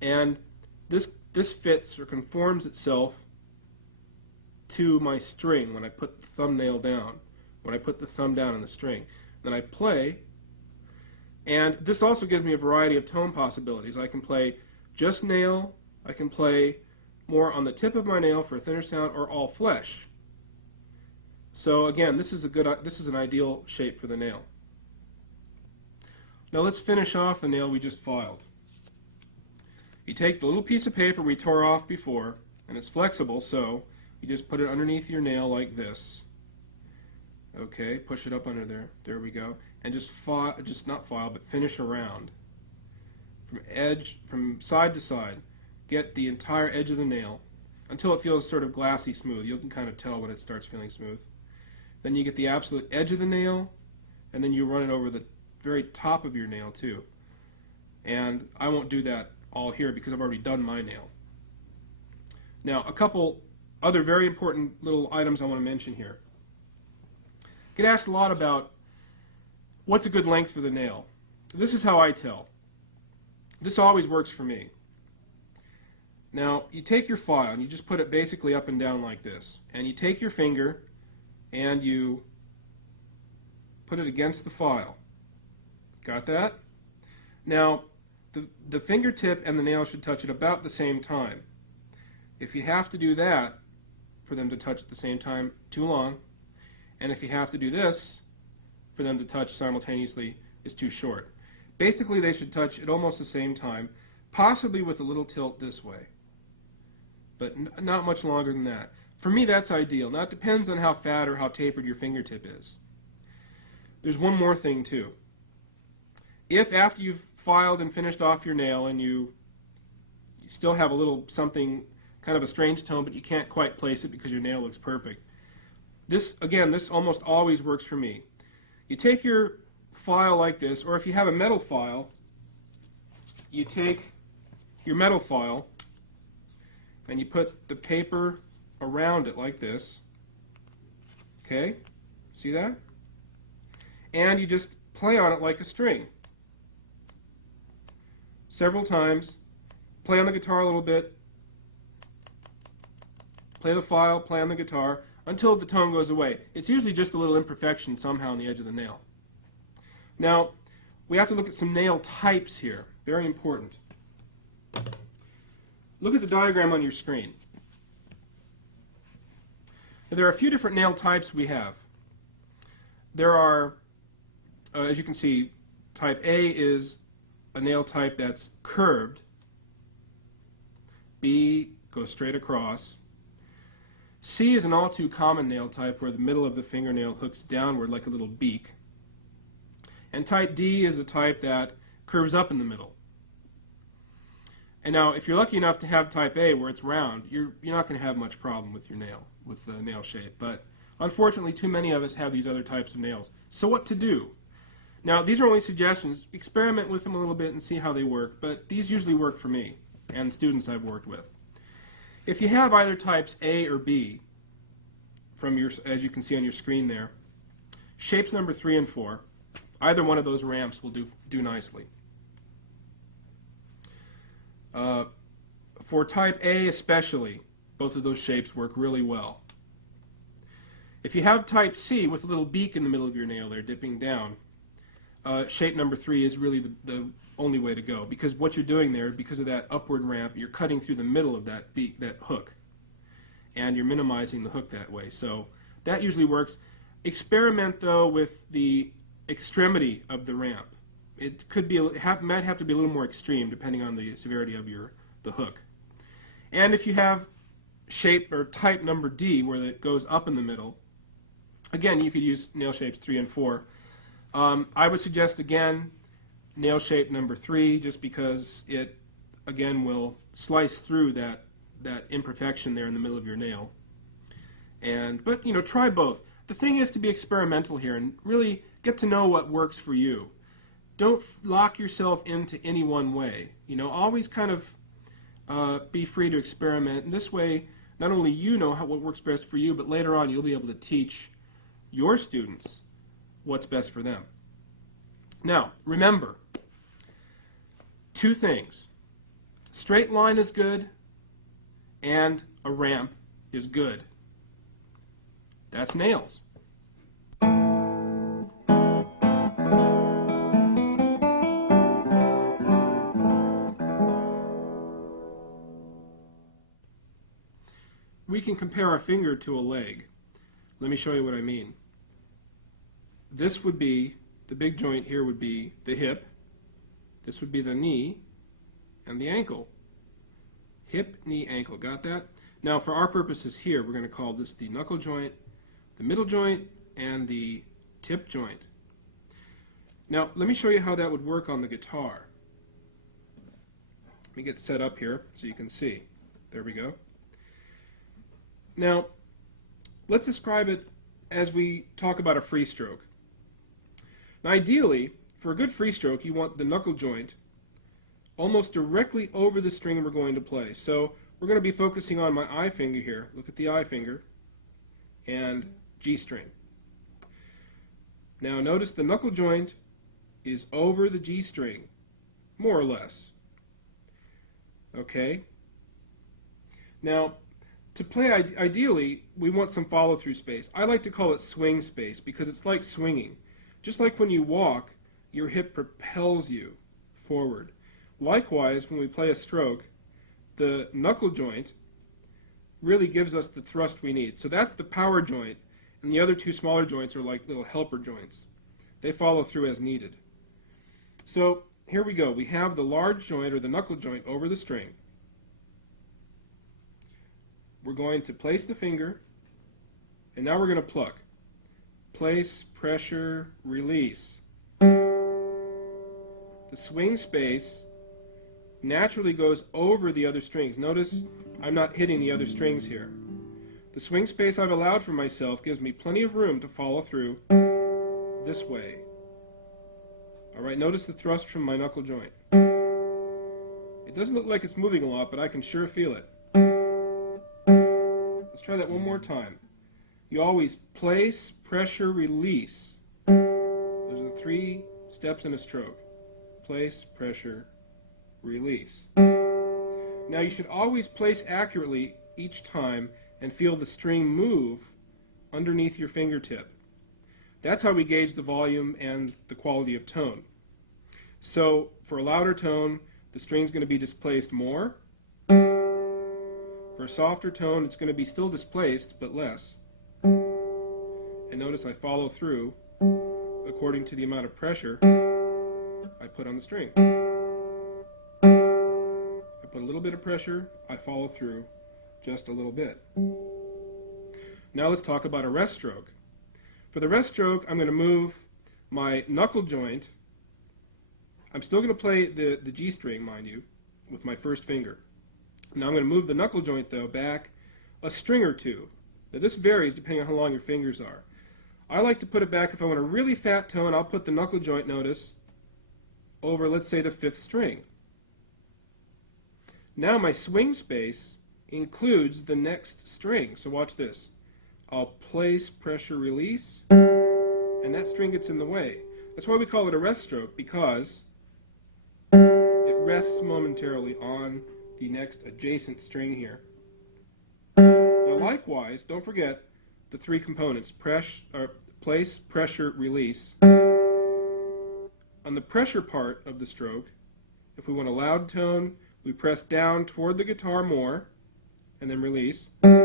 And this fits or conforms itself to my string when I put the thumbnail down, when I put the thumb down on the string. Then I play, and this also gives me a variety of tone possibilities. I can play just nail, I can play more on the tip of my nail for a thinner sound, or all flesh. So again, this is an ideal shape for the nail. Now let's finish off the nail we just filed. You take the little piece of paper we tore off before, and it's flexible, so you just put it underneath your nail like this. Okay, push it up under there. There we go. And just not file, but finish around. From side to side. Get the entire edge of the nail until it feels sort of glassy smooth. You can kind of tell when it starts feeling smooth. Then you get the absolute edge of the nail, and then you run it over the very top of your nail too. And I won't do that all here because I've already done my nail. Now, a couple other very important little items I want to mention here. Get asked a lot about what's a good length for the nail. This is how I tell. This always works for me. Now, you take your file and you just put it basically up and down like this. And you take your finger and you put it against the file. Got that? Now, the fingertip and the nail should touch at about the same time. If you have to do that for them to touch at the same time, too long. And if you have to do this for them to touch simultaneously, is too short. Basically, they should touch at almost the same time, possibly with a little tilt this way. But not much longer than that. For me, that's ideal. Now, it depends on how fat or how tapered your fingertip is. There's one more thing, too. If after you've filed and finished off your nail and you still have a little something, kind of a strange tone, but you can't quite place it because your nail looks perfect, this almost always works for me. You take your file like this, or if you have a metal file, you take your metal file and you put the paper around it like this. Okay? See that? And you just play on it like a string. Several times. Play on the guitar a little bit. Play the file, play on the guitar, until the tone goes away. It's usually just a little imperfection somehow on the edge of the nail. Now, we have to look at some nail types here. Very important. Look at the diagram on your screen. Now, there are a few different nail types we have. There are, as you can see, type A is a nail type that's curved. B goes straight across. C is an all too common nail type where the middle of the fingernail hooks downward like a little beak. And type D is a type that curves up in the middle. And now, if you're lucky enough to have type A where it's round, you're not going to have much problem with your nail, with the nail shape. But unfortunately, too many of us have these other types of nails. So what to do? Now, these are only suggestions. Experiment with them a little bit and see how they work. But these usually work for me and students I've worked with. If you have either types A or B, as you can see on your screen there, shapes number 3 and 4, either one of those ramps will do nicely. For type A especially, both of those shapes work really well. If you have type C with a little beak in the middle of your nail there dipping down, shape number 3 is really the only way to go, because what you're doing there, because of that upward ramp, you're cutting through the middle of that beak, that hook, and you're minimizing the hook that way. So that usually works. Experiment though with the extremity of the ramp. It could be might have to be a little more extreme depending on the severity of the hook. And if you have shape or type number D where it goes up in the middle, again you could use nail shapes 3 and 4. I would suggest again nail shape number 3 just because it again will slice through that imperfection there in the middle of your nail. But try both. The thing is to be experimental here and really get to know what works for you. Don't lock yourself into any one way. Always kind of be free to experiment. And this way, not only you know what works best for you, but later on you'll be able to teach your students what's best for them. Now, remember, 2 things. Straight line is good, and a ramp is good. That's nails. We can compare our finger to a leg. Let me show you what I mean. This would be, the big joint here would be the hip, this would be the knee, and the ankle. Hip, knee, ankle. Got that? Now for our purposes here, we're going to call this the knuckle joint, the middle joint, and the tip joint. Now let me show you how that would work on the guitar. Let me get set up here so you can see. There we go. Now, let's describe it as we talk about a free stroke. Now, ideally, for a good free stroke, you want the knuckle joint almost directly over the string we're going to play. So we're going to be focusing on my I finger here. Look at the I finger and G string. Now, notice the knuckle joint is over the G string, more or less. Okay? Now, to play ideally, we want some follow-through space. I like to call it swing space because it's like swinging. Just like when you walk, your hip propels you forward. Likewise, when we play a stroke, the knuckle joint really gives us the thrust we need. So that's the power joint, and the other two smaller joints are like little helper joints. They follow through as needed. So here we go. We have the large joint, or the knuckle joint, over the string. We're going to place the finger, and now we're going to pluck. Place, pressure, release. The swing space naturally goes over the other strings. Notice I'm not hitting the other strings here. The swing space I've allowed for myself gives me plenty of room to follow through this way. Alright, notice the thrust from my knuckle joint. It doesn't look like it's moving a lot, but I can sure feel it. Let's try that one more time. You always place, pressure, release. Those are the 3 steps in a stroke. Place, pressure, release. Now you should always place accurately each time and feel the string move underneath your fingertip. That's how we gauge the volume and the quality of tone. So for a louder tone, the string's going to be displaced more. For a softer tone, it's going to be still displaced, but less. And notice I follow through according to the amount of pressure I put on the string. I put a little bit of pressure, I follow through just a little bit. Now let's talk about a rest stroke. For the rest stroke, I'm going to move my knuckle joint. I'm still going to play the G string, mind you, with my first finger. Now I'm going to move the knuckle joint, though, back a string or two. Now this varies depending on how long your fingers are. I like to put it back, if I want a really fat tone, I'll put the knuckle joint, notice, over, let's say, the 5th string. Now my swing space includes the next string. So watch this. I'll place, pressure, release, and that string gets in the way. That's why we call it a rest stroke, because it rests momentarily on the next adjacent string here. Now likewise, don't forget the 3 components, place, pressure, release. On the pressure part of the stroke, if we want a loud tone, we press down toward the guitar more, and then release. And